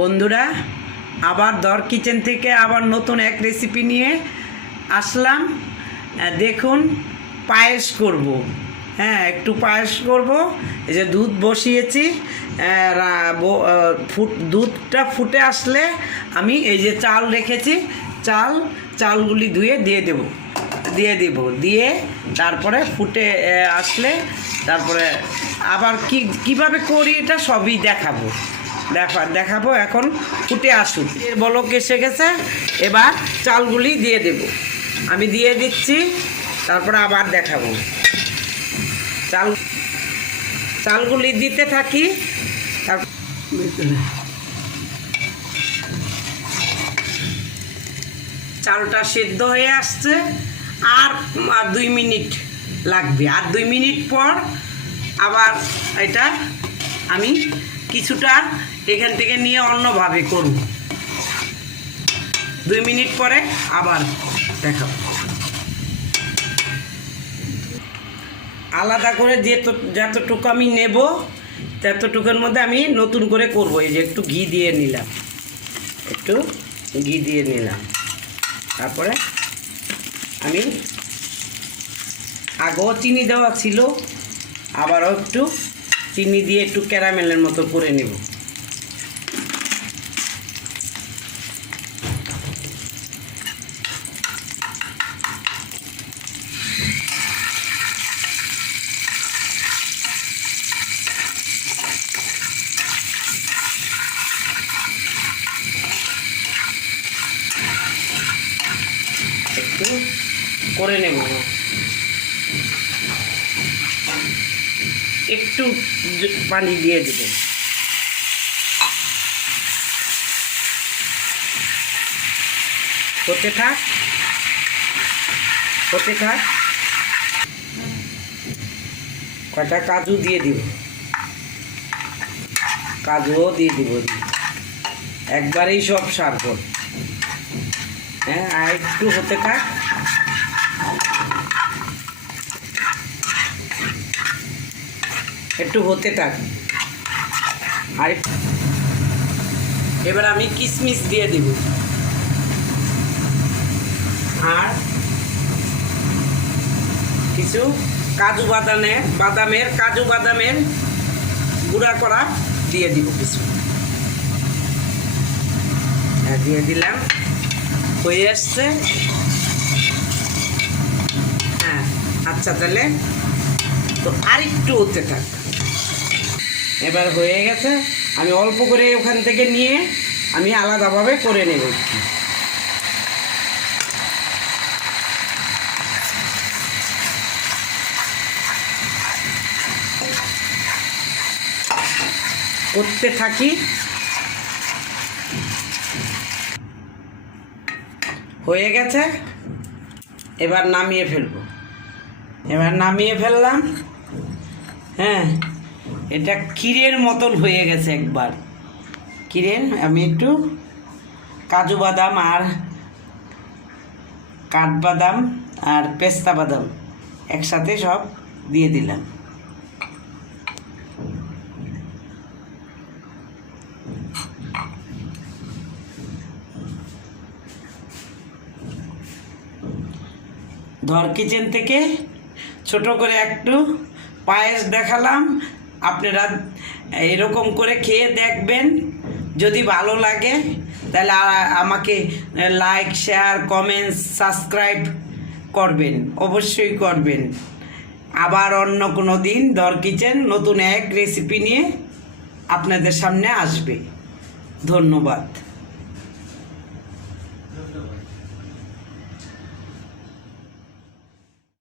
বন্ধুরা, আবার দর কিচেন থেকে আবার নতুন এক রেসিপি নিয়ে আসলাম। দেখুন, পায়েস করব। একটু পায়েস করব। এই যে দুধ বসিয়েছি, দুধটা ফুটে আসলে আমি এই যে চাল রেখেছি, চালগুলি ধুয়ে দিয়ে দেব, দিয়ে তারপরে ফুটে আসলে তারপরে আবার কিভাবে করি এটা সবই দেখাবো। এখন ফুটে আসুক, এর বলক এসে গেছে। এবার চালগুলি দিয়ে দেব, আমি দিয়ে দিচ্ছি, তারপরে আবার দেখাবো। চালগুলি দিতে থাকি। চালটা সেদ্ধ হয়ে আসছে, আর 2 মিনিট লাগবে। আর 2 মিনিট পর আবার এটা আমি কিছুটা এখান থেকে নিয়ে অন্যভাবে করব। 2 মিনিট পরে আবার দেখাবো। আলাদা করে যতটুকু আমি নেব ততটুকুর মধ্যে আমি নতুন করে করব। এই যে একটু ঘি দিয়ে নিলাম, তারপরে আমি আগেও চিনি দেওয়া ছিল, আবারও একটু চিনি দিয়ে একটু ক্যারামেলের মতো করে নেব। একটু করে নেব, একটু পানি দিয়ে দেব। হতে থাক। কয়টা কাজু দিয়ে দিব, কাজুও দিয়ে দিব, একবারেই সব সারব। আর একটু হতে থাক। আর এবার আমি কিশমিশ দিয়ে দিব, আর কিছু কাজু বাদামের গুঁড়া করা দিয়ে দিব কিছু। দিয়ে দিলাম, হয়ে আসছে। আচ্ছা, তাহলে তো আরেকটু হতে থাক। এবার হয়ে গেছে, আমি অল্প করে ওখান থেকে নিয়ে আমি আলাদাভাবে করে নেব। করতে থাকি। হয়ে গেছে, এবার নামিয়ে ফেললাম। এটা ক্ষীরের মতন হয়ে গেছে একবার। ক্ষীরের আমি একটু কাজু বাদাম আর কাঠবাদাম আর পেস্তা বাদাম একসাথে সব দিয়ে দিলাম। দর কিচেন থেকে ছোট করে একটু পায়েস দেখালাম। আপনারা এরকম করে খেয়ে দেখবেন, যদি ভালো লাগে তাহলে আমাকে লাইক, শেয়ার, কমেন্টস, সাবস্ক্রাইব করবেন, অবশ্যই করবেন। আবার অন্য কোনো দিন দর কিচেন নতুন এক রেসিপি নিয়ে আপনাদের সামনে আসবে। ধন্যবাদ।